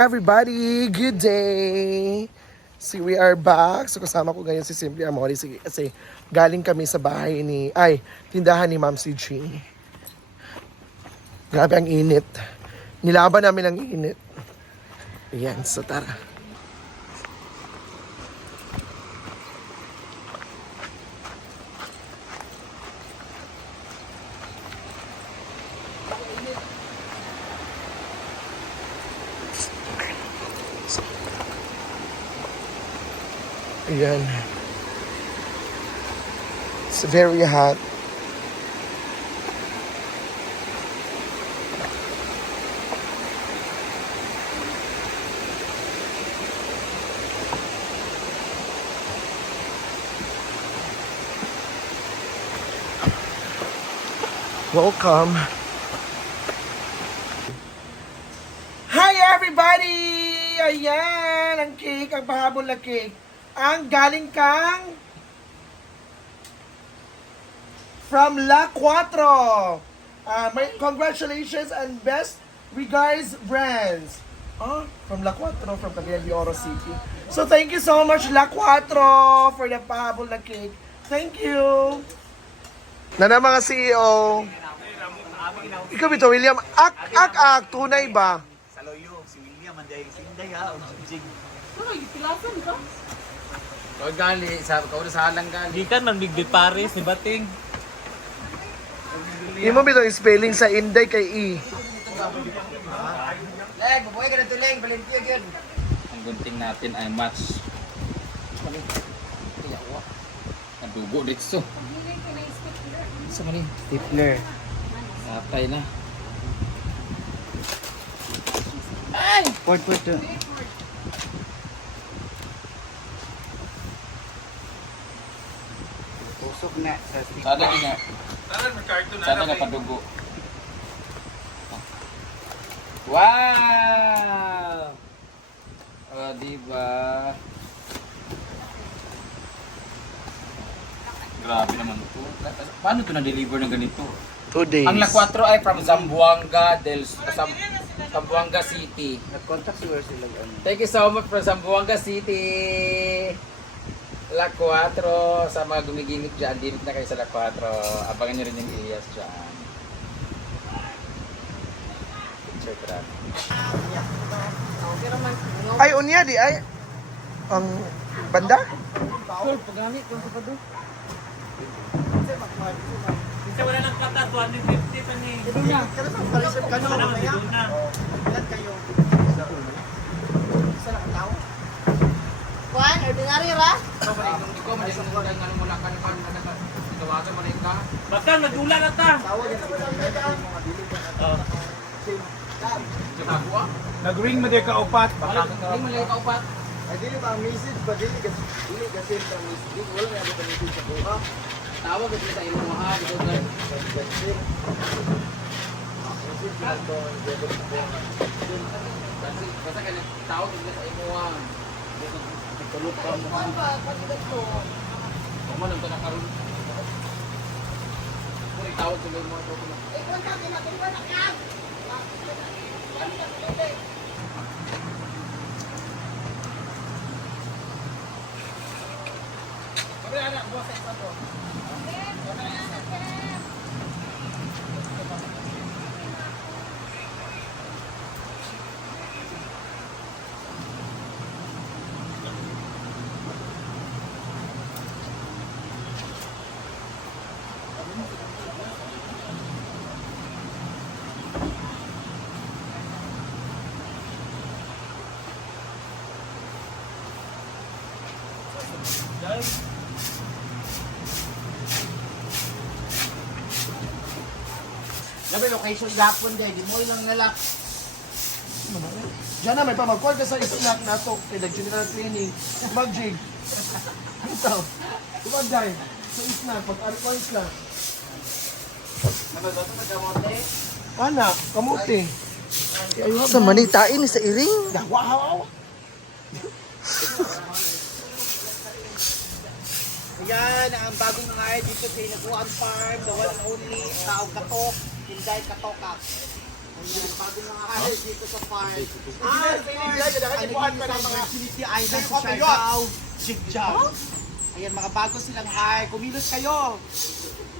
everybody! Good day! See, we are back. So kasama ko ngayon si Simply Amore. Kasi galing kami sa bahay tindahan ni Ma'am si G. Grabe ang init. Nilaban namin ang init. Ayan, so tara. Ayan. It's very hot. Welcome. Hi everybody! Ayan, ang cake, ang pahabol na cake. Ang galing kang from La Cuatro. Congratulations and best regards brands. From La Cuatro, from Cagayan de Oro City. So thank you so much La Cuatro for the pahabol na cake. Thank you. Nana mga CEO. Ikaw ito, William. Tunay ba? Sa loyo, si William, anday, si Inday ha, o Jig. Ano, itilasan ka? O gali, sa kaunasahan gali. Di kan, magbigbi Paris, ni Bating. Hindi mo bito spelling sa Inday kay E. Leng, bubuhay ka na ito, Leng. Valentio yun. Ang gunting natin ay match. Nadugo dito. Sa mali. Stapler. Atay na. Ay! Port to. Usok na sa stick. Sana niya. Sana na padugo. Wow! O, diba? Grabe naman to. Paano to na-deliver ng ganito? 2 days. Ang La 4 ay from Zamboanga Zamboanga City. Nag-contact sila ano. Thank you so much from Zamboanga City. La 4 sa mga gumigilip dyan. Dinit na kayo sa La 4. Abangan nyo rin yung Ilias dyan. Picture trap. Ay, unya di ay. Ang banda? Paggamit ko sa pado. Kasi wala ng kata, 250 pa ni. Ito na. Kuan, ordinary ra? Hindi ko, mali kong kudang ano mula ka na pa. Tawagan mo rin ka. Basta, nagula na ta. Nag-ring mo din ka upat. Hindi mo lang kaupat. Ay, dili ba ang message ba? Dili kasi ang message. Wala nga ba message sa buha? Tawag kasi sa imo ha. Basta ka tawag kasi sa imo ha. Tulog ka mo. Kuan ba, pagkat to. Kung man ang tanakaroon. Kung tawag sa imo ha. Eh, kuan ka, kinatuwa na ka. Labi location gapon day, di mo lang nalak. Diyan na, may pamagkuhan ka sa snack na to. Kaya nag-general cleaning. Mag-jig. Ito. Tumagday. Sa snack, pag-arcoins lang. Anak, kamuti. Sa manitain sa iring. Wow! Ayan, ang bagong hire dito sa Inaguan Farm, the one and only Taog Katok, Hinday Katoka. Bago mga kahit dito sa farm. City Island sa Siargao, Jigjag. Ayan, mga bago silang high. Kumilos kayo.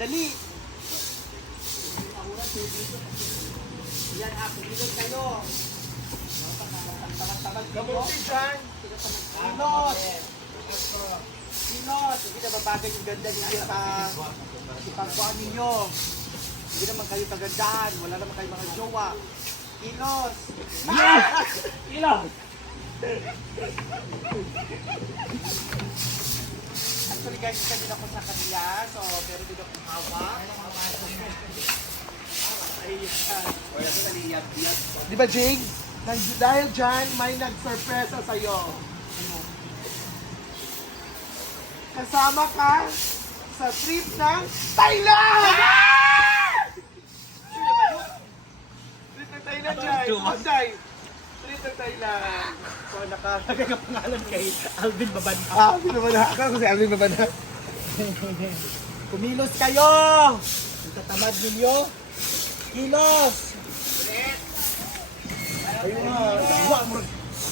Dali. Ayan ha, kumilos kayo. Kamuti dyan. Kilos. Kilos. Hindi na babagay yung ganda ninyo sa ipagkuhan ninyo. Hindi naman kayo kagandahan. Wala naman kayo mga jowa. Kilos. Ilaw! Actually guys, isa din ako sa kanila. So, pero din akong hawak. Ayan. Di ba, Jing? Dahil dyan, may nagsurpresa sa'yo. Kasama ka sa trip ng Thailand! Trip ng Thailand, Jai. Oh, Jai. Trip ng Thailand. So, nakalagay ka pangalan kay Alvin Babanta. Ah, binabana. Ako si Alvin Babana. Kumilos kayo! Ang tatamad ninyo. Kilos! Ayun nga. Tawa mo.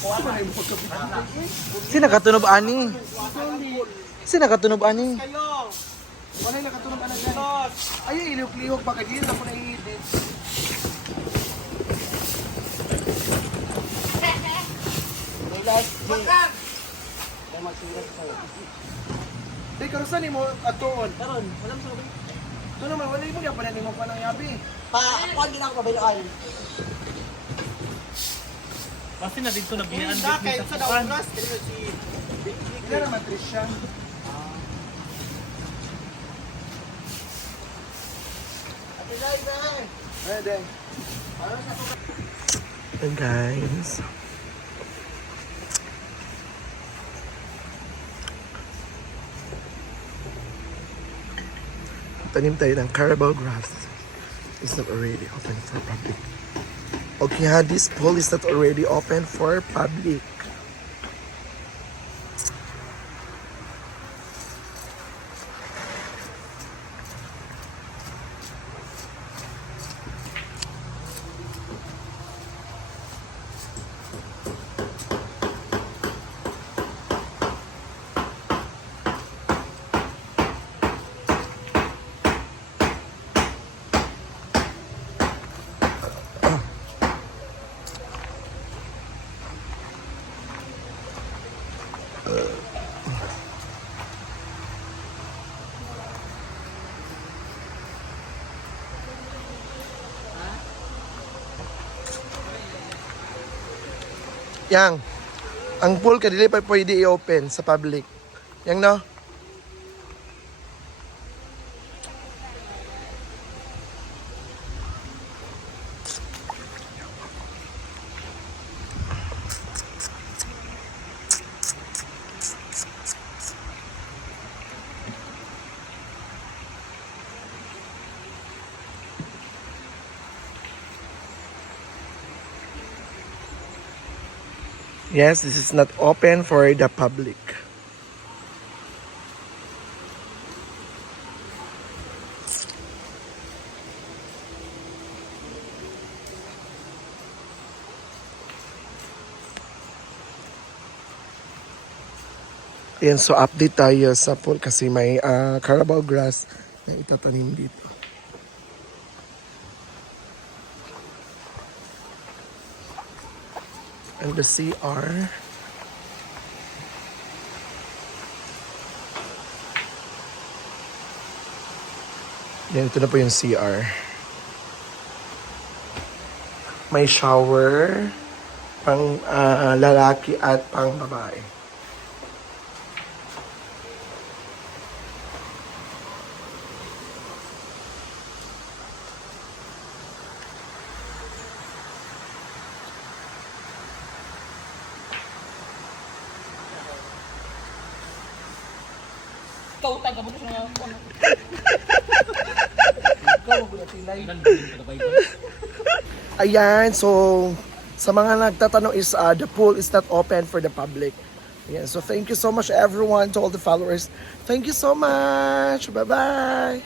Kuha mo na yung pagkapitan. Sino katunob ani? Sino katunob ani? Kayo! Wala yung nakatulong ka na dyan. Kilos! Ayun, ilihok-lihok pa kayo. Ako na i-edit. Tay, karusan mo atuon. Karon, walang sabi. Ito naman, wala mo yan pala ni mo pa ng yabi. Pa, ako din ako kabayloan. Kasi na dito nabiyaan Sa kayo sa dauras, dito si Hindi naman, Trisha. Ate Jai, Jai. Ayun, Day. And guys. Tanim tayo ng Carabao grass. It's not already open for public. Okay ha, this pool is not already open for public. Yang, ang pool ka dili pa pwede i-open sa public. Yang no? Yes, this is not open for the public. Ayan, so update tayo sa pool kasi may Carabao grass na itatanim dito. And the CR. Yan, ito na po yung CR. May shower, pang lalaki at pang babae. Kautan ka mo sa mga Ayan, so sa mga nagtatanong is the pool is not open for the public. Ayan, so thank you so much everyone, to all the followers. Thank you so much. Bye-bye.